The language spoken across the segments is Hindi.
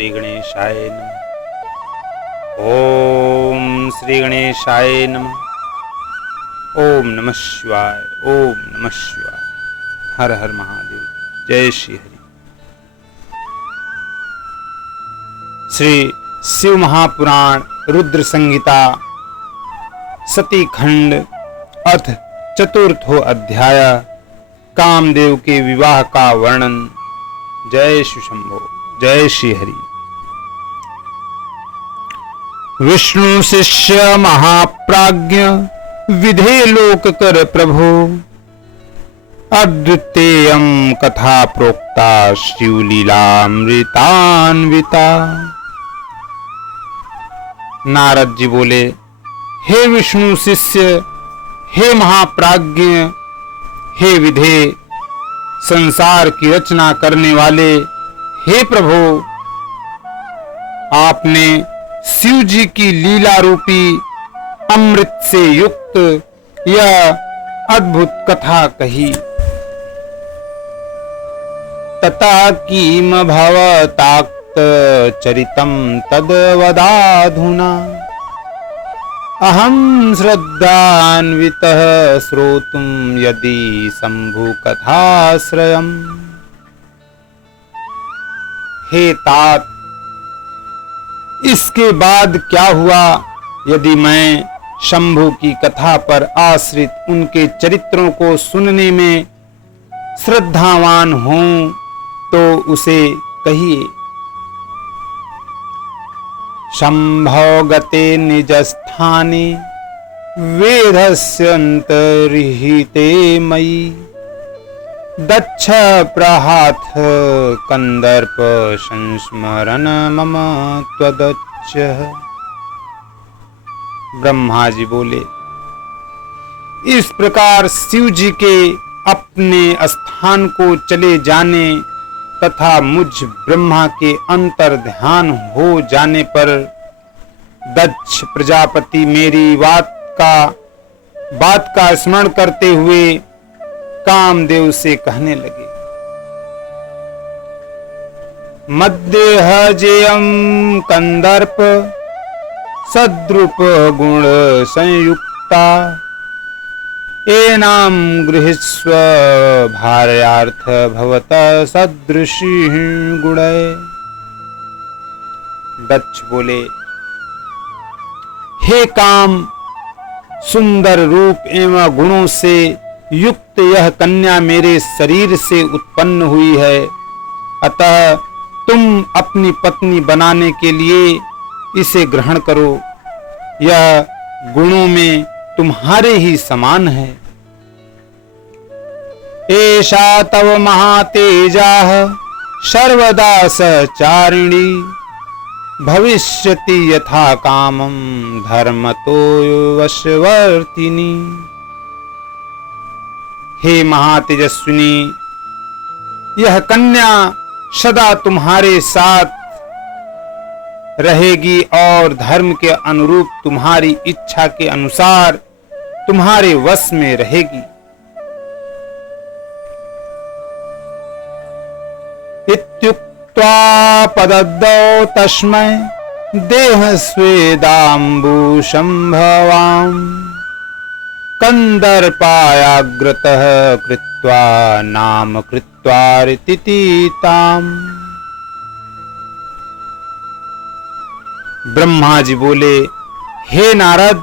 श्री गणेशाय नमः। ओम श्री गणेशाय नमः। ओम नमः शिवाय। ओम नमः शिवाय। हर हर महादेव। जय श्री हरि। श्री शिव महापुराण रुद्र संहिता सती खंड अर्थ चतुर्थो अध्याय कामदेव के विवाह का वर्णन। जय श्री शंभो। जय श्री हरि। विष्णु शिष्य महाप्राज्ञ विधे लोक कर प्रभु अद्वितीयं कथा प्रोक्ता शिवलीलामृतान्विता। नारद जी बोले, हे विष्णु शिष्य, हे महाप्राज्ञ, हे विधे संसार की रचना करने वाले, हे प्रभु, आपने शिव जी की लीला रूपी अमृत से युक्त यह अद्भुत कथा कही। तथा कीम भवताक्त चरितम तद वदाधुना अहम श्रद्धान्वितः श्रोतुम यदि शंभु कथाश्रयम्। हे तात, इसके बाद क्या हुआ यदि मैं शंभु की कथा पर आश्रित उनके चरित्रों को सुनने में श्रद्धावान हूं तो उसे कहिए। शंभो गते निज स्थाने वेदस्य अंतर्हिते मयि दक्ष प्रहाथ कंदर्प संस्मरण मम त्वदच्च। ब्रह्मा जी बोले, इस प्रकार शिव जी के अपने स्थान को चले जाने तथा मुझ ब्रह्मा के अंतर ध्यान हो जाने पर दक्ष प्रजापति मेरी बात का स्मरण करते हुए कामदेव से कहने लगे, मध्यह जेयम कंदर्प सद्रूप गुण संयुक्ता एनाम गृहीस्व भार्यार्थ भवत सदृशी गुणय। दक्ष बोले, हे काम, सुंदर रूप एवं गुणों से युक्त यह कन्या मेरे शरीर से उत्पन्न हुई है, अतः तुम अपनी पत्नी बनाने के लिए इसे ग्रहण करो। यह गुणों में तुम्हारे ही समान है। एषा तव महातेजाः सर्वदा सचारिणी भविष्यति यथा कामं धर्मतो वशवर्तिनी। हे महातेजस्विनी, यह कन्या सदा तुम्हारे साथ रहेगी और धर्म के अनुरूप तुम्हारी इच्छा के अनुसार तुम्हारे वश में रहेगी। इत्युक्त्वा पदद्दौ तस्मै देह स्वेदाम्बुशंभवाम् कंदर्पायाग्रतः कृत्वा नाम कृत्वा रितिताम्। ब्रह्मा जी बोले, हे नारद,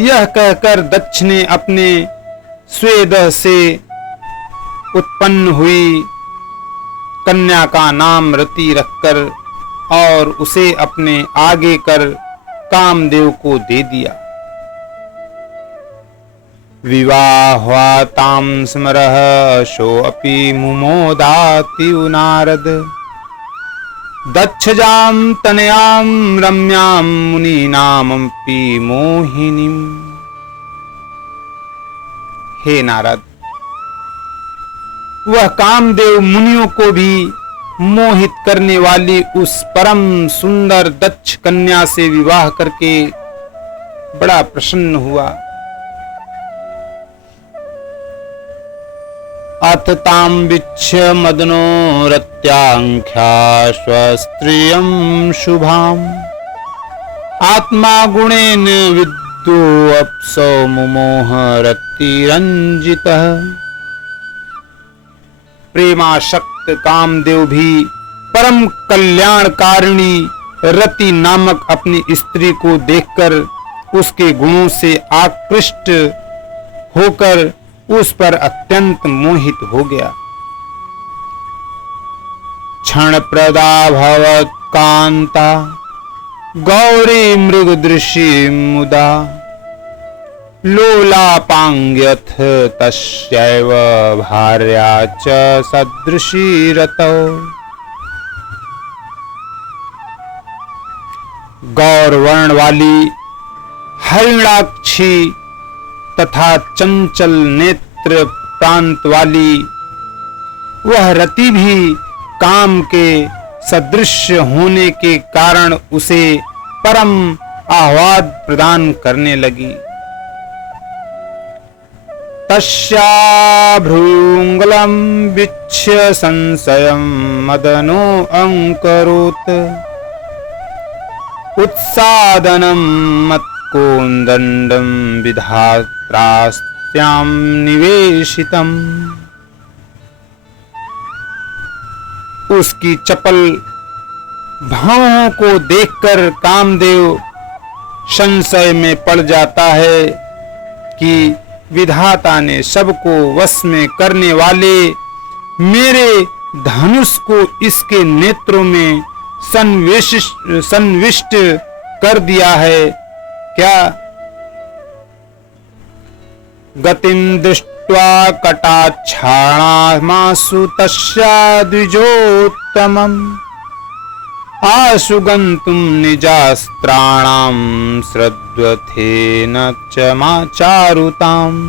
यह कहकर दक्ष ने अपने स्वेद से उत्पन्न हुई कन्या का नाम रति रखकर और उसे अपने आगे कर कामदेव को दे दिया। विवाहातां स्मरः सोऽपि मुमोदाति नारद दक्षजां तनयां रम्यां मुनीनामपि मोहिनीम्। हे नारद, वह कामदेव मुनियों को भी मोहित करने वाली उस परम सुंदर दक्ष कन्या से विवाह करके बड़ा प्रसन्न हुआ अथ तां वीक्ष्य मदनो रत्याङ्ख्याश्वस्त्रियं शुभाम् आत्मा गुणेन विद्धो अप्सो मुमोह रतिरंजितः। प्रेमाशक्त कामदेव भी परम कल्याणकारिणी रति नामक अपनी स्त्री को देखकर उसके गुणों से आकृष्ट होकर उस पर अत्यंत मोहित हो गया। क्षण प्रदा भवत कांता गौरी मृग दृशी मुदा लोलापांग्यथ तस्यैव भार्या च सदृशी रतौ। गौरवर्ण वाली हरिणाक्षी तथा चंचल नेत्र प्रांत वाली वह रति भी काम के सदृश होने के कारण उसे परम आह्लाद प्रदान करने लगी। तस्या भ्रूंगलम विच्छ संशयं मदनो अंकरोत् उत्सादनं मत्कोदंडं विधात्रास्त्यां निवेशितम्। उसकी चपल भावों को देखकर कामदेव संशय में पड़ जाता है कि विधाता ने सबको वश में करने वाले मेरे धनुष को इसके नेत्रों में संविष्ट कर दिया है क्या। गतिं दृष्ट्वा कटाक्षाणामासु तस्या द्विजोत्तमम् आशु गन्तुं निजास्त्राणां श्रद्धथेन च माचारुताम्।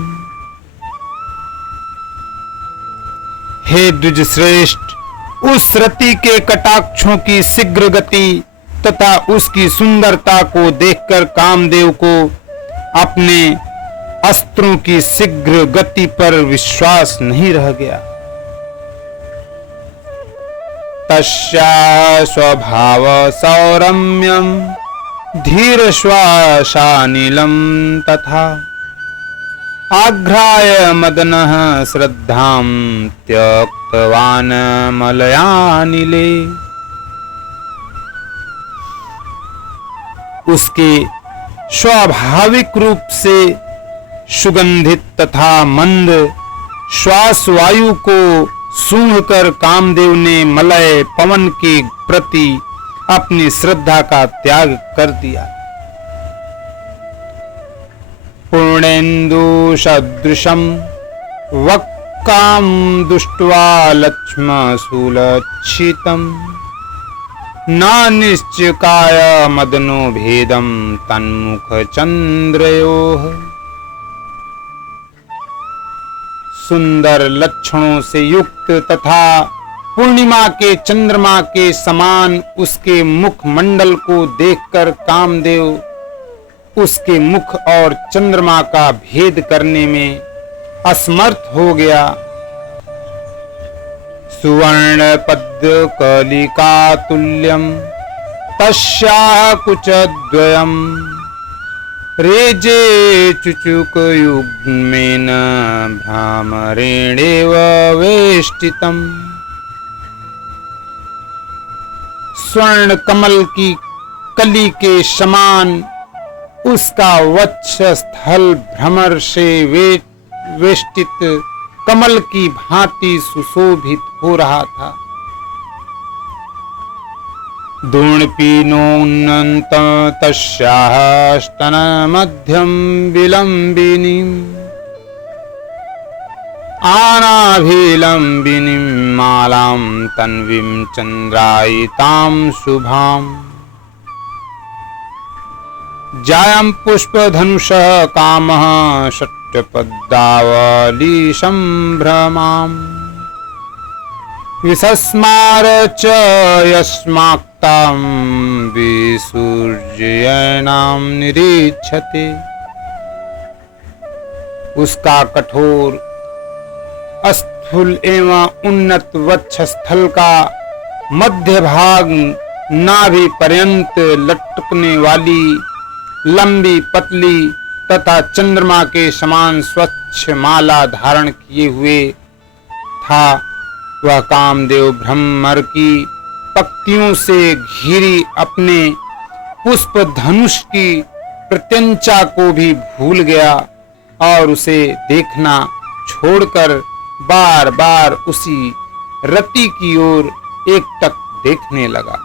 हे द्विज श्रेष्ठ, उस रति के कटाक्षों की शीघ्र गति तथा उसकी सुंदरता को देखकर कामदेव को अपने अस्त्रों की शीघ्र गति पर विश्वास नहीं रह गया। तस्या स्वभाव सौरम्यं धीर श्वासानिलं तथा आघ्राय मदनः श्रद्धां त्यक्तवान् मलयानिले। उसके स्वाभाविक रूप से सुगंधित तथा मंद श्वास वायु को सूंघकर कामदेव ने मलय पवन के प्रति अपनी श्रद्धा का त्याग कर दिया। पूर्णेन्दु सदृशं वक्कां दृष्ट्वा लक्ष्मशूलच्छितम् नानिश्चिकाय मदनो भेदं तन्मुख चंद्रयोः। सुंदर लक्षणों से युक्त तथा पूर्णिमा के चंद्रमा के समान उसके मुख मंडल को देखकर कामदेव उसके मुख और चंद्रमा का भेद करने में असमर्थ हो गया। सुवर्ण पद्म कलिका तुल्यं तस्याः कुचद्वयं रेजे चुचुकयुग्मेन भ्रामरेणेव वेष्टितम्। स्वर्ण कमल की कली के समान उसका वक्षस्थल भ्रमर से वेष्टित कमल की भांति सुशोभित हो रहा था। दूर्णपीनोन्नत तस्याः स्तन मध्यम विलंबिनीम् आनाभिलंबिनीं मालां तन्वीं चंद्रायितां शुभाम्। जायां पुष्पधनुषः कामः षट्पदावली संभ्रमाम् विसस्मार च यस्माक्तां विसूर्येणां निरीक्षते। उसका कठोर अस्त्र उत्फुल्ल एवं उन्नत वक्षस्थल का मध्य भाग नाभि पर्यंत लटकने वाली लंबी पतली तथा चंद्रमा के समान स्वच्छ माला धारण किए हुए था। वह कामदेव भ्रमर की पक्तियों से घिरी अपने पुष्प धनुष की प्रत्यंचा को भी भूल गया और उसे देखना छोड़कर बार बार उसी रति की ओर एकटक देखने लगा।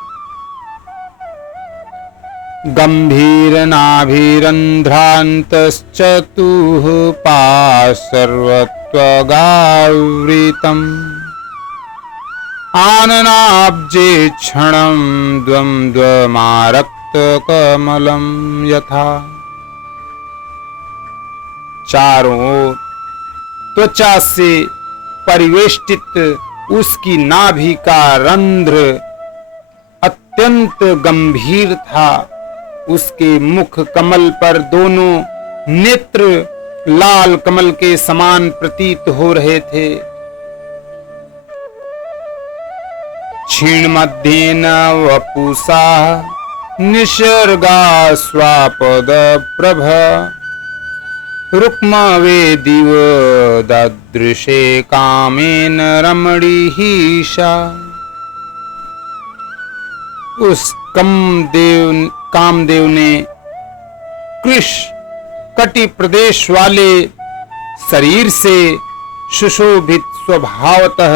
गंभीर नाभिरंध्रांतश्चतुः पार्श्वत्वगावृतम् आननाब्जे क्षणं द्वंद्वमारक्तकमलं यथा। चारों ओर त्वचा से परिवेष्टित उसकी नाभि का रंध्र अत्यंत गंभीर था। उसके मुख कमल पर दोनों नेत्र लाल कमल के समान प्रतीत हो रहे थे। क्षीण मध्येन वपुषा निसर्गा स्वापद प्रभ रुक्म वेदिव ददृशे कामेन रमणीहीशा। उस कामदेव ने कृश कटि प्रदेश वाले शरीर से सुशोभित स्वभावतः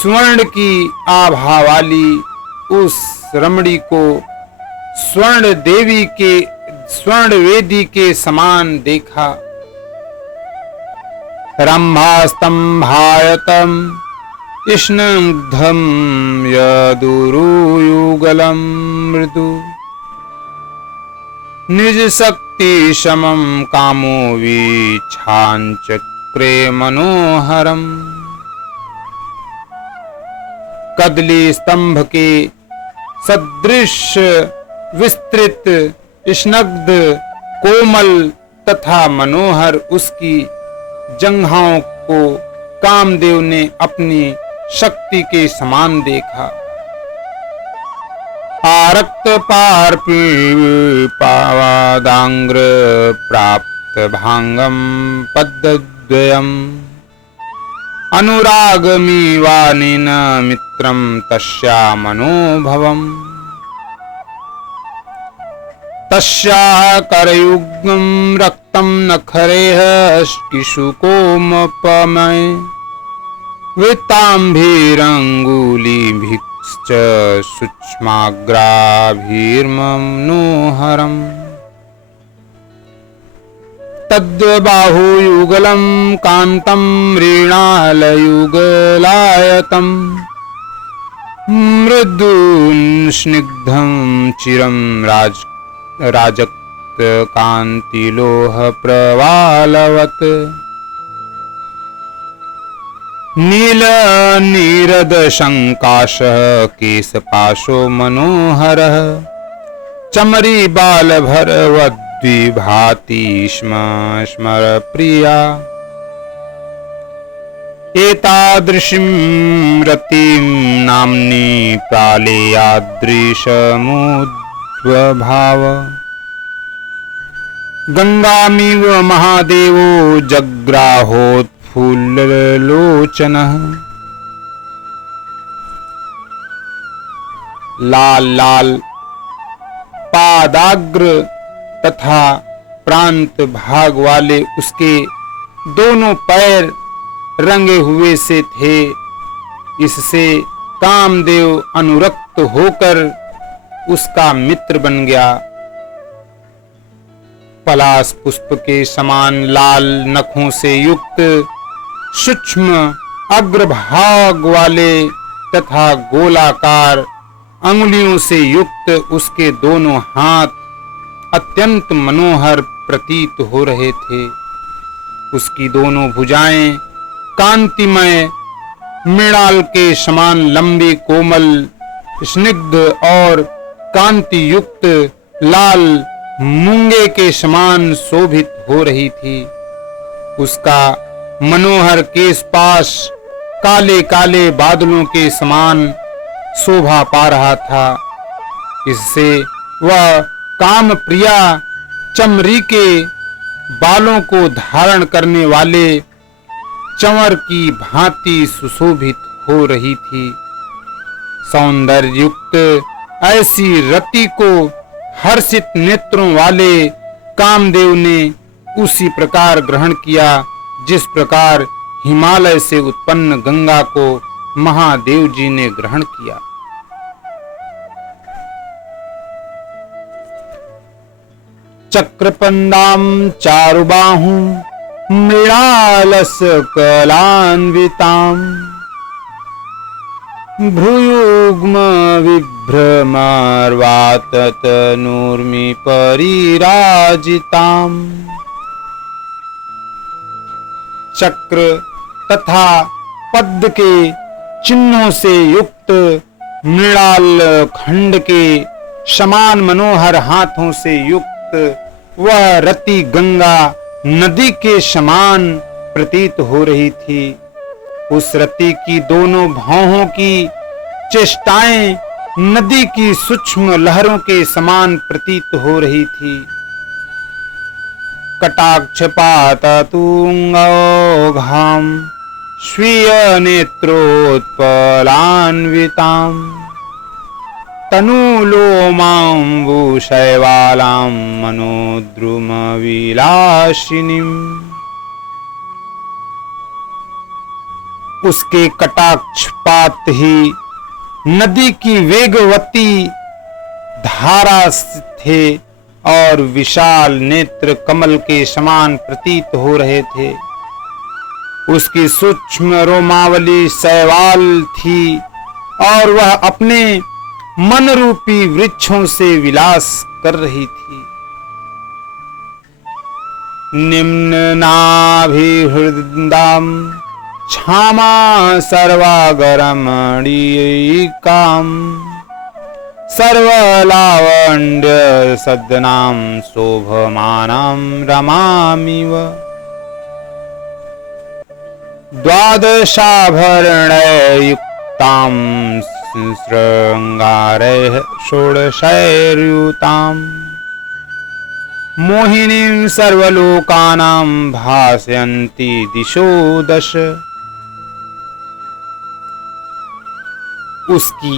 स्वर्ण की आभा वाली उस रमणी को स्वर्ण वेदी के समान देखा। रंभास्तंभायतम स्निग्धं यदुरुयुगलं मृदु निज शक्ति समं कामो वीक्षांचक्रे मनोहरम्। कदली स्तंभ के सदृश विस्तृत स्निग्ध कोमल तथा मनोहर उसकी जंघाओं को कामदेव ने अपनी शक्ति के समान देखा। आरक्त पार्पिपावादांग्र प्राप्त भांगम पद्द्वयम् अनुरागमीवानेन मित्रं तस्या मनोभवम्। तस्याः करयुग्मं रक्तं नखरेः किशुकोमपमये वृत्ताम्भिरङ्गुलीभिश्च सूक्ष्माग्राभिर्मनोहरम्। तद्बाहुयुगलं कान्तं मृणालयुगलायतम् मृदुस्निग्धं चिरं राजक्तकान्तिलोहप्रवालवत्। नीलनीरदशङ्काशः केशपाशो मनोहरः चमरी बालभरवद्विभाति स्म स्मरप्रिया। एतादृशीं रतिं नाम्नी प्रालेयादृशमुद्भाव। गंगामिव महादेवो जग्राहोत्फुल्ललोचनः। लाल लाल पादाग्र तथा प्रांत भाग वाले उसके दोनों पैर रंगे हुए से थे। इससे कामदेव अनुरक्त होकर उसका मित्र बन गया। पलाश पुष्प के समान लाल नखों से युक्त सूक्ष्म अग्रभाग वाले तथा गोलाकार अंगुलियों से युक्त उसके दोनों हाथ अत्यंत मनोहर प्रतीत हो रहे थे। उसकी दोनों भुजाएं कांतिमय मृणाल के समान लंबी कोमल स्निग्ध और कांति युक्त लाल मूंगे के समान शोभित हो रही थी। उसका मनोहर केशपाश काले काले बादलों के समान शोभा पा रहा था। इससे वह काम प्रिया चमरी के बालों को धारण करने वाले चंवर की भांति सुशोभित हो रही थी। सौंदर्य युक्त ऐसी रति को हर्षित नेत्रों वाले कामदेव ने उसी प्रकार ग्रहण किया जिस प्रकार हिमालय से उत्पन्न गंगा को महादेव जी ने ग्रहण किया। चक्रपंदाम चारुबाहु मृणालस कलान्विताम भ्रूयुग्म विभ्रमार्वाततनूर्मि परिराजिताम। चक्र तथा पद्म के चिन्हों से युक्त मृणाल खंड के समान मनोहर हाथों से युक्त वह रति गंगा नदी के समान प्रतीत हो रही थी। उस रति की दोनों भौहों की चेष्टाएं नदी की सूक्ष्म लहरों के समान प्रतीत हो रही थी। कटाक्षपाततुंगौघाम स्वीय नेत्रोत्पलान्विताम तनुलोमाम्बुशैवालां मनोद्रुमविलासिनीम्। उसके कटाक्षपात ही नदी की वेगवती धारा थे और विशाल नेत्र कमल के समान प्रतीत हो रहे थे। उसकी सूक्ष्म रोमावली शैवाल थी और वह अपने मन रूपी वृक्षों से विलास कर रही थी। निम्न नाभिहृदाम क्षमा सर्वागरमणीकाम सर्वलावण्य सदनाम शोभमानां रमामिव। द्वादशाभरणयुक्तां श्रृंगारैः षोडशैर्युतां मोहिनीं सर्वलोकानां भासयन्ति दिशो दश। उसकी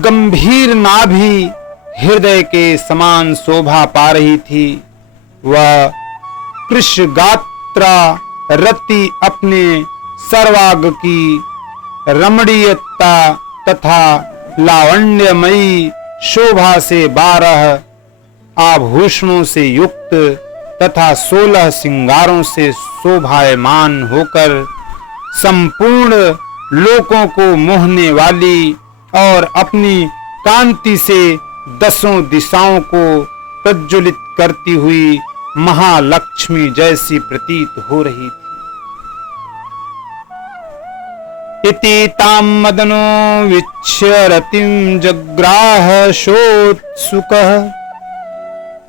गंभीर नाभि हृदय के समान शोभा पा रही थी। वह कृशगात्रा रति अपने सर्वांग की रमणीयता तथा लावण्यमयी शोभा से 12 आभूषणों से युक्त तथा 16 श्रृंगारों से शोभायमान होकर संपूर्ण लोकों को मोहने वाली और अपनी कांति से 10 दिशाओं को प्रज्वलित करती हुई महालक्ष्मी जैसी प्रतीत हो रही थी। इति तां मदनो वीक्ष्य रतिं जग्राह शोत्सुकः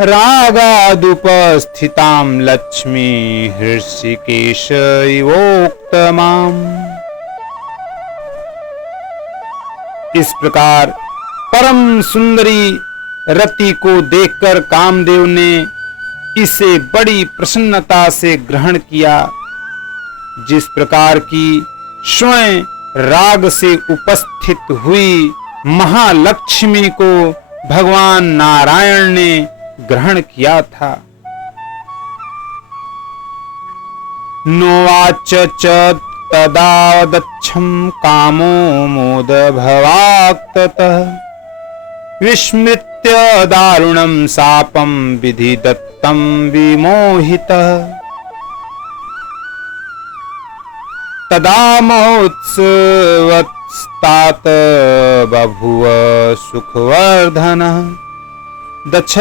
रागादुपस्थितां लक्ष्मी हृषिकेश इवोक्तमाम्। इस प्रकार परम सुंदरी रति को देखकर कामदेव ने इसे बड़ी प्रसन्नता से ग्रहण किया। जिस प्रकार की स्वयं राग से उपस्थित हुई महालक्ष्मी को भगवान नारायण ने ग्रहण किया था। नोवाच च तदा दक्षं कामो मोद भवाक्ततः विस्मृत्य दारुणं शापं विधि दत्तं विमोहितः। तदा महोत्सवस्तात बभुव सुखवर्धनः दक्ष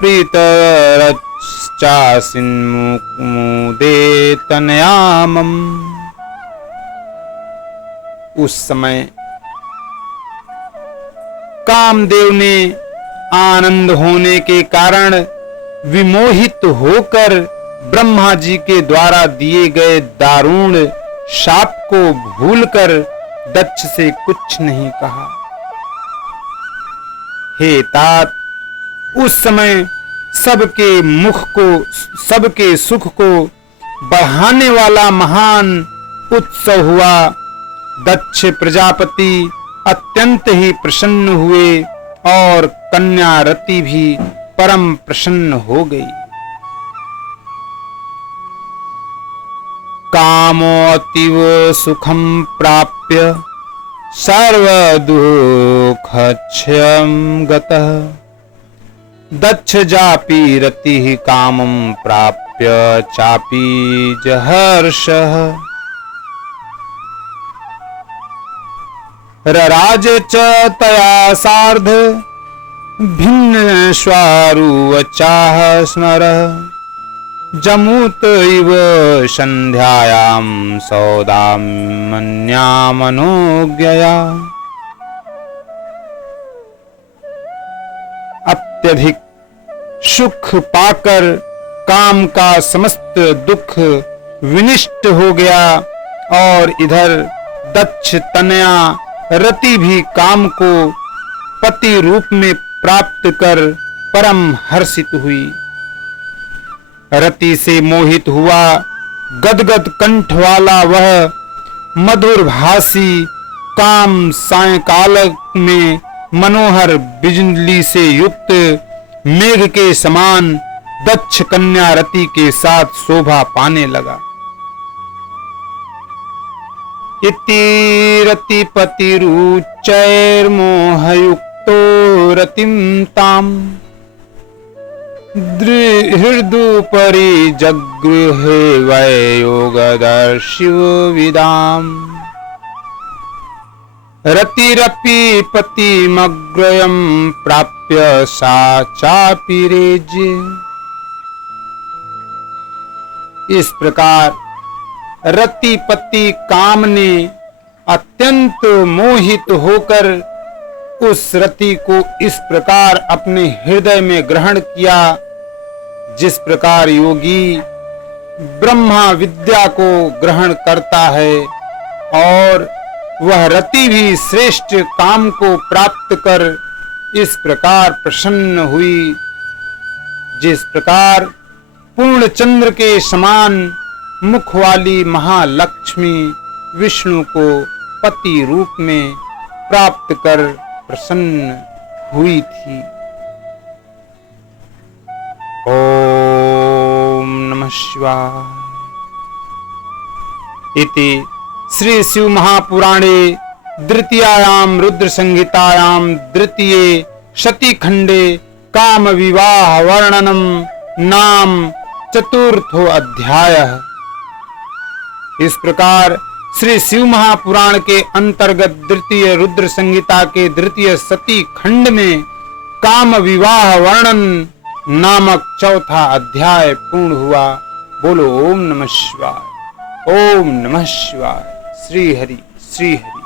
प्रीतरश्चासिन्मुदे तनयामम्। उस समय कामदेव ने आनंद होने के कारण विमोहित होकर ब्रह्मा जी के द्वारा दिए गए दारुण शाप को भूलकर दक्ष से कुछ नहीं कहा। हे तात, उस समय सबके सुख को बढ़ाने वाला महान उत्सव हुआ। दक्ष प्रजापति अत्यंत ही प्रसन्न हुए और कन्या रति भी परम प्रसन्न हो गई। कामो अतीव सुखम प्राप्य सर्व दुःखक्षयं गतः दक्ष जापि रतिः कामं प्राप्य चापि जहर्षः रराज च तया सार्ध भिन्न स्वारुवचाः स्मरः जमुत इव संध्यायां सौदामन्या मनोज्ञया। अत्यधिक सुख पाकर काम का समस्त दुख विनिष्ट हो गया और इधर दक्ष तनया रति भी काम को पति रूप में प्राप्त कर परम हर्षित हुई। रति से मोहित हुआ गदगद कंठ वाला वह मधुर भाषी काम सायंकाल में मनोहर बिजली से युक्त मेघ के समान दक्ष कन्या रति के साथ शोभा पाने लगा। इति रतिपतिरुच्चैर्मोहयुक्तो रतिं ताम् हृदुपरि जगृहे वै योगदर्शिविदाम् रतिरपि पतिमग्रयं प्राप्य सा चापि रेज्य। इस प्रकार रतिपति काम ने अत्यंत मोहित होकर उस रति को इस प्रकार अपने हृदय में ग्रहण किया जिस प्रकार योगी ब्रह्मा विद्या को ग्रहण करता है और वह रति भी श्रेष्ठ काम को प्राप्त कर इस प्रकार प्रसन्न हुई जिस प्रकार पूर्ण चंद्र के समान मुख वाली महालक्ष्मी विष्णु को पति रूप में प्राप्त कर प्रसन्न हुई थी। ओम नमः शिवाय। इति श्री शिव महापुराणे द्वितीयायां रुद्र संहितायां द्वितीये शतीखंडे काम विवाह वर्णनम नाम चतुर्थो अध्यायः। इस प्रकार श्री शिव महापुराण के अंतर्गत द्वितीय रुद्र संहिता के द्वितीय सती खंड में काम विवाह वर्णन नामक चौथा अध्याय पूर्ण हुआ। बोलो ओम नमः शिवाय। ओम नमः शिवाय। श्री हरि श्री हरि।